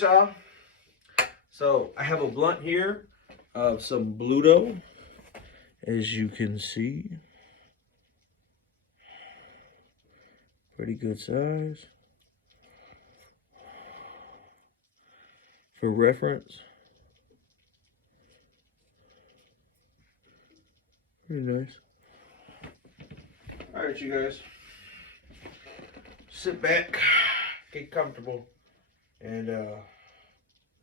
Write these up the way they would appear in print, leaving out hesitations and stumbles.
Y'all, so I have a blunt here of some Bluto, as you can see. Pretty good size. For reference, pretty nice. All right, you guys, sit back, get comfortable, and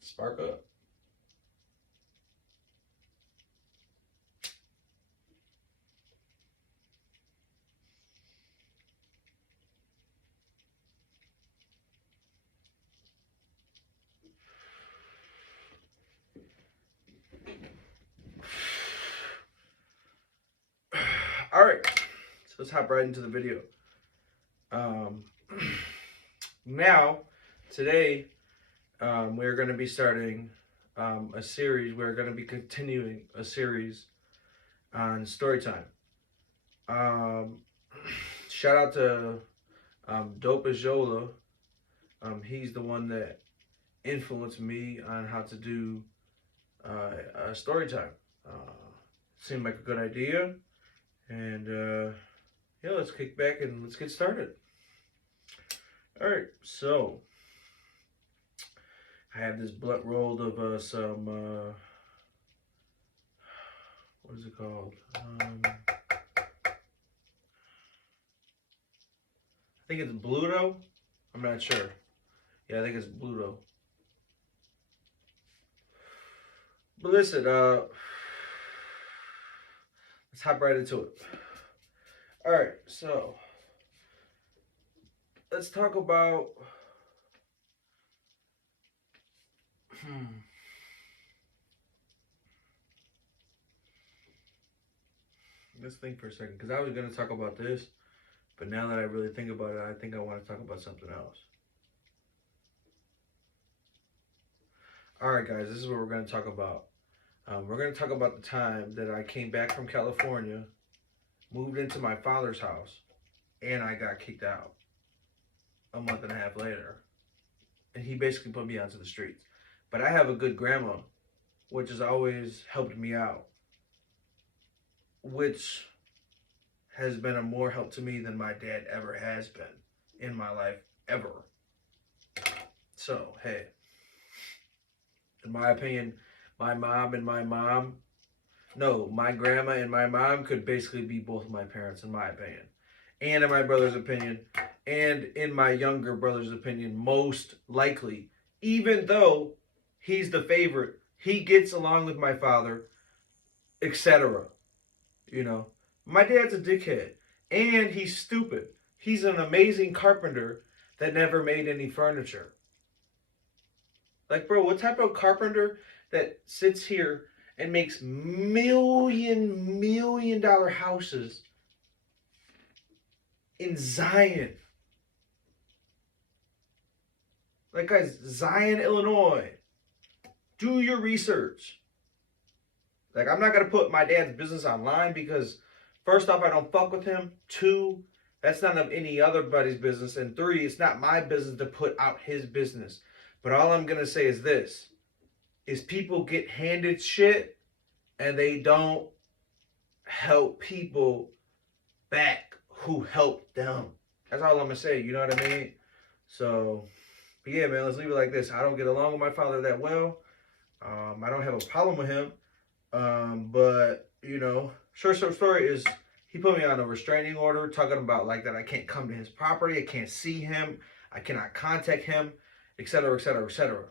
spark up. All right, so let's hop right into the video. Now, today, we're going to be starting a series. We're going to be continuing a series on story time. Shout out to Dope Ajola. He's the one that influenced me on how to do a story time. Seemed like a good idea. And yeah, let's kick back and let's get started. All right, so I have this blunt rolled of some, what is it called? I think it's Bluto. I'm not sure. Yeah, I think it's Bluto. But listen, let's hop right into it. All right, so let's talk about let's think for a second, because I was going to talk about this, but now that I really think about it, I think I want to talk about something else. All right, guys, this is what we're going to talk about. We're going to talk about the time that I came back from California, moved into my father's house, and I got kicked out a month and a half later. And he basically put me onto the streets. But I have a good grandma, which has always helped me out, which has been a more help to me than my dad ever has been in my life, ever. So, hey, in my opinion, my grandma and my mom could basically be both my parents, in my opinion. And in my brother's opinion, and in my younger brother's opinion, most likely, even though he's the favorite, he gets along with my father, etc. You know, my dad's a dickhead, and he's stupid. He's an amazing carpenter that never made any furniture. Like, bro, what type of carpenter that sits here and makes million dollar houses in Zion? Like, guys, Zion, Illinois. Do your research. Like, I'm not going to put my dad's business online because, first off, I don't fuck with him. 2, that's none of any other buddy's business. And 3, it's not my business to put out his business. But all I'm going to say is this, is people get handed shit and they don't help people back who helped them. That's all I'm going to say, you know what I mean? So, but yeah, man, let's leave it like this. I don't get along with my father that well. I don't have a problem with him. But, you know, short story is he put me on a restraining order talking about like that I can't come to his property. I can't see him. I cannot contact him, etc., etc., etc.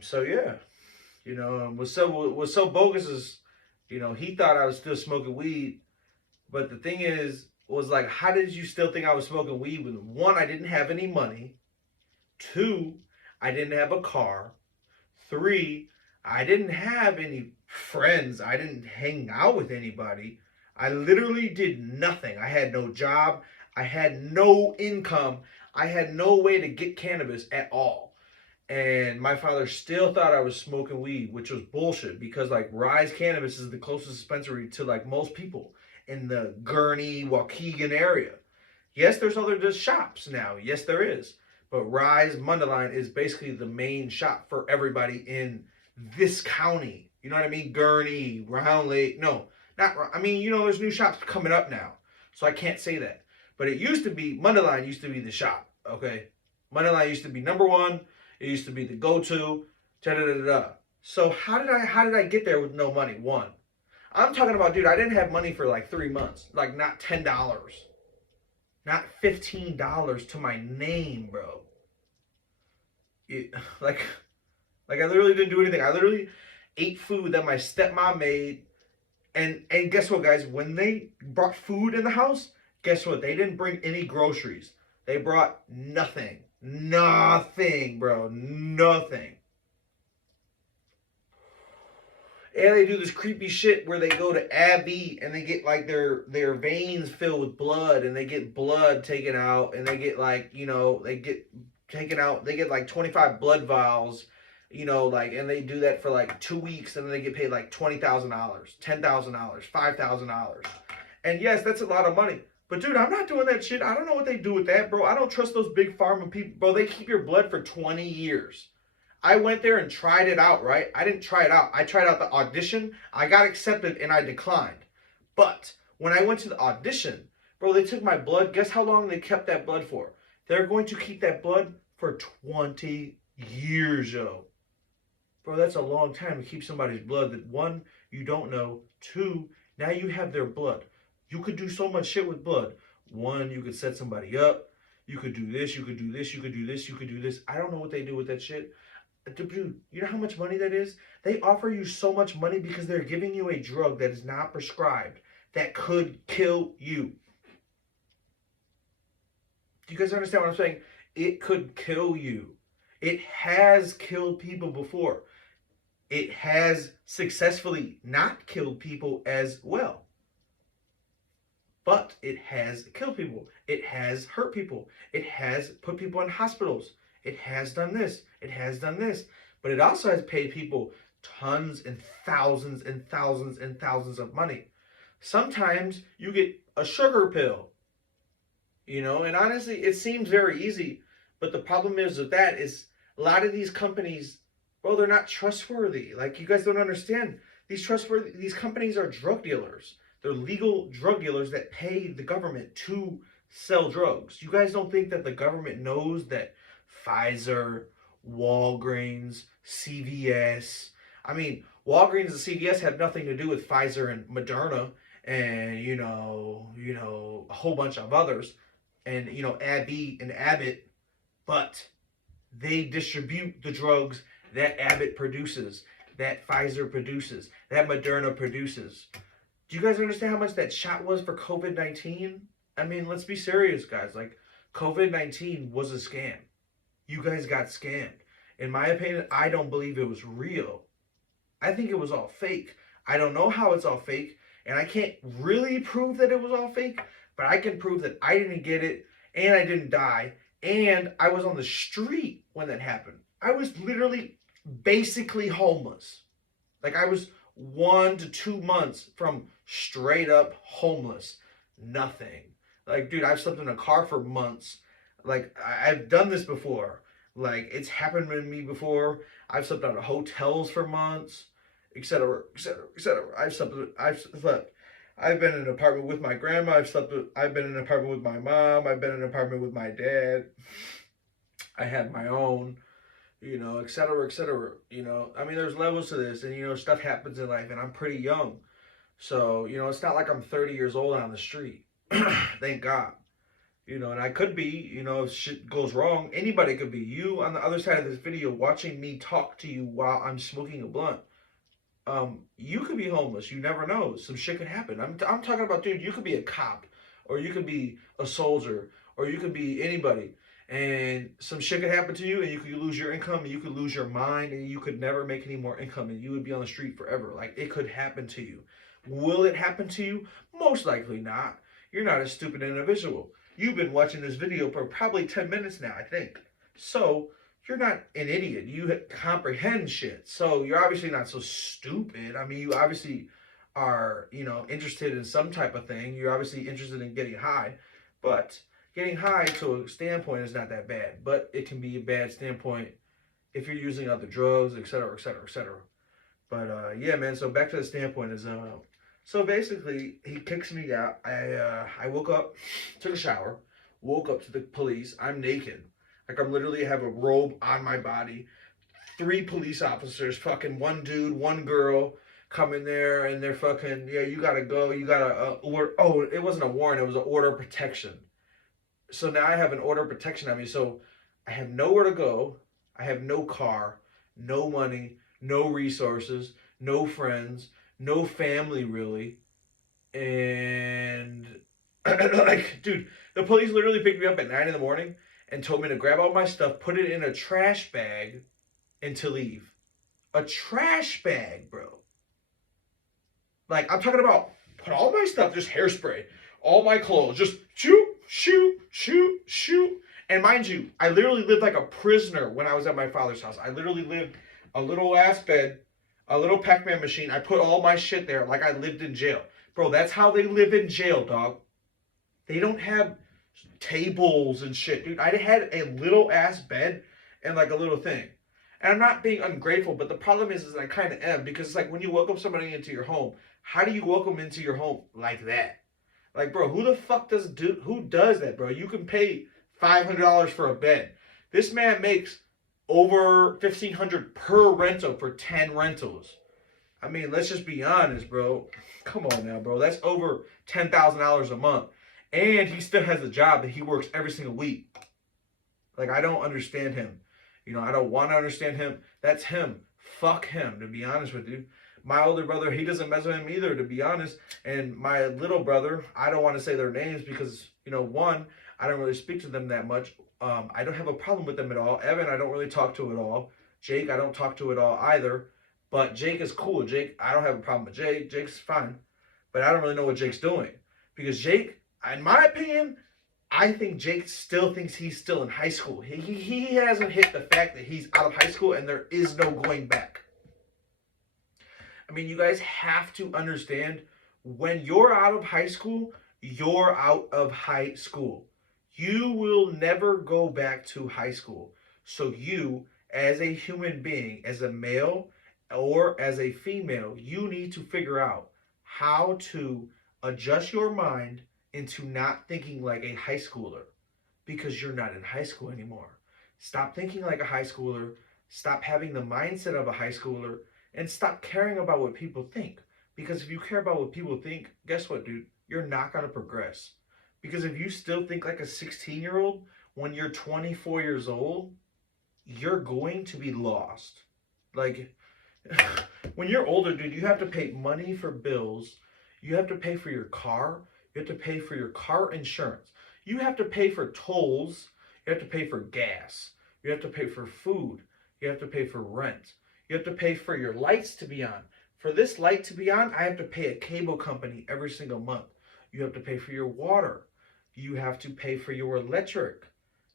So yeah, you know, what's so bogus is, you know, he thought I was still smoking weed, but the thing is, was like, how did you still think I was smoking weed when 1, I didn't have any money, 2, I didn't have a car, 3, I didn't have any friends, I didn't hang out with anybody, I literally did nothing. I had no job, I had no income, I had no way to get cannabis at all. And my father still thought I was smoking weed, which was bullshit, because like Rise Cannabis is the closest dispensary to like most people in the Gurnee, Waukegan area. Yes, there's other just shops now. Yes, there is. But Rise Mundelein is basically the main shop for everybody in this county. You know what I mean? Gurney, Round Lake. No, not. I mean, there's new shops coming up now, so I can't say that. But it used to be Mundelein used to be the shop. Okay, Mundelein used to be number one. It used to be the go-to. Da da da da. So how did I get there with no money? One, I'm talking about, dude. I didn't have money for like 3 months. Like not $10, not $15 to my name, bro. Like I literally didn't do anything. I literally ate food that my stepmom made. And guess what, guys? When they brought food in the house, guess what? They didn't bring any groceries. They brought nothing. Nothing, bro. Nothing. And they do this creepy shit where they go to Abbey and they get like their veins filled with blood, and they get blood taken out, and they get like, they get taken out, they get like 25 blood vials, and they do that for like 2 weeks, and then they get paid like $20,000, $10,000, $5,000. And yes, that's a lot of money. But dude, I'm not doing that shit. I don't know what they do with that, bro. I don't trust those big pharma people. Bro, they keep your blood for 20 years. I went there and tried it out, right? I didn't try it out. I tried out the audition. I got accepted and I declined. But when I went to the audition, bro, they took my blood. Guess how long they kept that blood for? They're going to keep that blood for 20 years, yo. Bro, that's a long time to keep somebody's blood that, one, you don't know. Two, now you have their blood. You could do so much shit with blood. One, you could set somebody up. You could do this, you could do this, you could do this, you could do this. I don't know what they do with that shit. Dude, you know how much money that is? They offer you so much money because they're giving you a drug that is not prescribed that could kill you. Do you guys understand what I'm saying? It could kill you. It has killed people before. It has successfully not killed people as well. But it has killed people. It has hurt people. It has put people in hospitals. It has done this. It has done this. But it also has paid people tons and thousands and thousands and thousands of money. Sometimes you get a sugar pill. And honestly, it seems very easy. But the problem is with that is a lot of these companies, bro, they're not trustworthy. Like, you guys don't understand. These companies are drug dealers. They're legal drug dealers that pay the government to sell drugs. You guys don't think that the government knows that Pfizer, Walgreens, CVS. I mean, Walgreens and CVS have nothing to do with Pfizer and Moderna and, a whole bunch of others. And, Abbey and Abbott. But they distribute the drugs that Abbott produces, that Pfizer produces, that Moderna produces. Do you guys understand how much that shot was for COVID-19? I mean, let's be serious, guys. Like, COVID-19 was a scam. You guys got scammed. In my opinion, I don't believe it was real. I think it was all fake. I don't know how it's all fake, and I can't really prove that it was all fake, but I can prove that I didn't get it, and I didn't die, and I was on the street when that happened. I was literally basically homeless. Like, I was 1 to 2 months from straight up homeless. Nothing. Like, dude, I've slept in a car for months. Like, I've done this before. Like, it's happened to me before. I've slept out of hotels for months, etc., etc., etc. I've slept. I've been in an apartment with my grandma. I've been in an apartment with my mom. I've been in an apartment with my dad. I had my own, etc., etc. I mean, there's levels to this, and stuff happens in life, and I'm pretty young, so it's not like I'm 30 years old on the street. Thank God. And I could be, if shit goes wrong, anybody could be. You on the other side of this video watching me talk to you while I'm smoking a blunt. You could be homeless. You never know. Some shit could happen. I'm talking about, dude, you could be a cop, or you could be a soldier, or you could be anybody. And some shit could happen to you, and you could lose your income, and you could lose your mind, and you could never make any more income, and you would be on the street forever. Like, it could happen to you. Will it happen to you? Most likely not. You're not a stupid individual. You've been watching this video for probably 10 minutes now, I think. So, you're not an idiot. You comprehend shit. So, you're obviously not so stupid. I mean, you obviously are, interested in some type of thing. You're obviously interested in getting high. But getting high to a standpoint is not that bad, but it can be a bad standpoint if you're using other drugs, etc., etc., etc. But yeah, man. So back to the standpoint is so basically he kicks me out. I woke up, took a shower, woke up to the police. I'm naked, like I'm literally have a robe on my body. Three police officers, fucking one dude, one girl, come in there and they're fucking yeah. You gotta go. You gotta order. Oh, it wasn't a warrant. It was an order of protection. So now I have an order of protection on me. So I have nowhere to go. I have no car, no money, no resources, no friends, no family really. And like, dude, the police literally picked me up at 9 in the morning and told me to grab all my stuff, put it in a trash bag, and to leave. A trash bag, bro. Like, I'm talking about put all my stuff, just hairspray, all my clothes, just shoot, shoot, shoot, shoot. And mind you, I literally lived like a prisoner when I was at my father's house. I literally lived a little ass bed, a little Pac-Man machine. I put all my shit there like I lived in jail. Bro, that's how they live in jail, dog. They don't have tables and shit, dude. I had a little ass bed and like a little thing. And I'm not being ungrateful, but the problem is I kind of am, because it's like when you welcome somebody into your home, how do you welcome into your home like that? Like, bro, who the fuck who does that, bro? You can pay $500 for a bed. This man makes over $1,500 per rental for 10 rentals. I mean, let's just be honest, bro. Come on now, bro. That's over $10,000 a month. And he still has a job that he works every single week. Like, I don't understand him. You know, I don't want to understand him. That's him. Fuck him, to be honest with you. My older brother, he doesn't mess with him either, to be honest. And my little brother, I don't want to say their names because, you know, one, I don't really speak to them that much. I don't have a problem with them at all. Evan, I don't really talk to at all. Jake, I don't talk to at all either. But Jake is cool. Jake, I don't have a problem with Jake. Jake's fine. But I don't really know what Jake's doing. Because Jake, in my opinion, I think Jake still thinks he's still in high school. He hasn't hit the fact that he's out of high school and there is no going back. I mean, you guys have to understand, when you're out of high school, you're out of high school. You will never go back to high school. So you, as a human being, as a male or as a female, you need to figure out how to adjust your mind into not thinking like a high schooler, because you're not in high school anymore. Stop thinking like a high schooler. Stop having the mindset of a high schooler. And stop caring about what people think. Because if you care about what people think, guess what, dude? You're not going to progress. Because if you still think like a 16-year-old when you're 24 years old, you're going to be lost. Like, when you're older, dude, you have to pay money for bills. You have to pay for your car. You have to pay for your car insurance. You have to pay for tolls. You have to pay for gas. You have to pay for food. You have to pay for rent. You have to pay for your lights to be on. For this light to be on, I have to pay a cable company every single month. You have to pay for your water. You have to pay for your electric.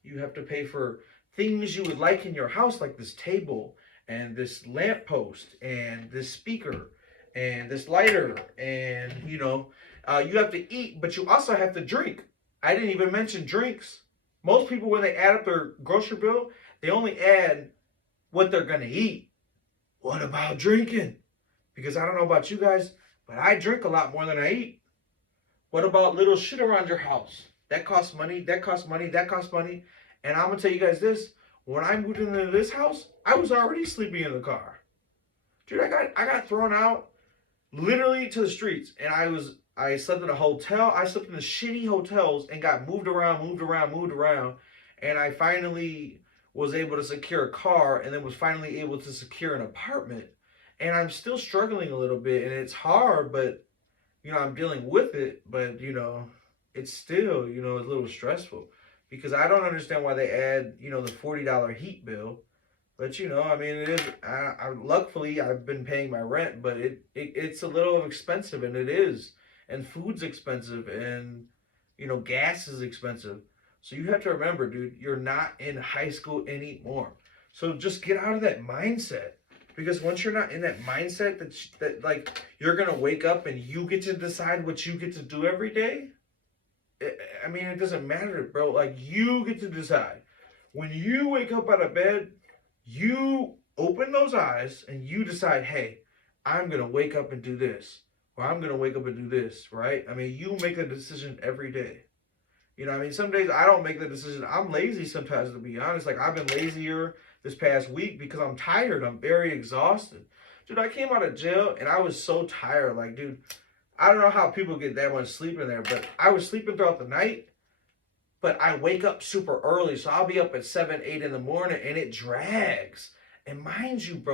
You have to pay for things you would like in your house, like this table and this lamppost and this speaker and this lighter. And, you know, you have to eat, but you also have to drink. I didn't even mention drinks. Most people, when they add up their grocery bill, they only add what they're going to eat. What about drinking? Because I don't know about you guys, but I drink a lot more than I eat. What about little shit around your house? That costs money, that costs money, that costs money. And I'm going to tell you guys this. When I moved into this house, I was already sleeping in the car. Dude, I got thrown out literally to the streets. And I slept in a hotel. I slept in the shitty hotels and got moved around. And I finally was able to secure a car, and then was finally able to secure an apartment. And I'm still struggling a little bit, and it's hard, but, you know, I'm dealing with it, but, you know, it's still, you know, a little stressful, because I don't understand why they add, you know, the $40 heat bill. But, you know, I mean, it is, luckily I've been paying my rent, but it's a little expensive, and it is. And food's expensive, and, you know, gas is expensive. So you have to remember, dude, you're not in high school anymore. So just get out of that mindset. Because once you're not in that mindset that like, you're going to wake up and you get to decide what you get to do every day, I mean, it doesn't matter, bro. Like, you get to decide. When you wake up out of bed, you open those eyes and you decide, hey, I'm going to wake up and do this. Or I'm going to wake up and do this, right? I mean, you make a decision every day. You know, I mean, some days I don't make the decision. I'm lazy sometimes, to be honest. Like, I've been lazier this past week because I'm tired. I'm very exhausted. Dude, I came out of jail and I was so tired. Like, dude, I don't know how people get that much sleep in there, but I was sleeping throughout the night, but I wake up super early. So I'll be up at 7, 8 in the morning and it drags. And mind you, bro,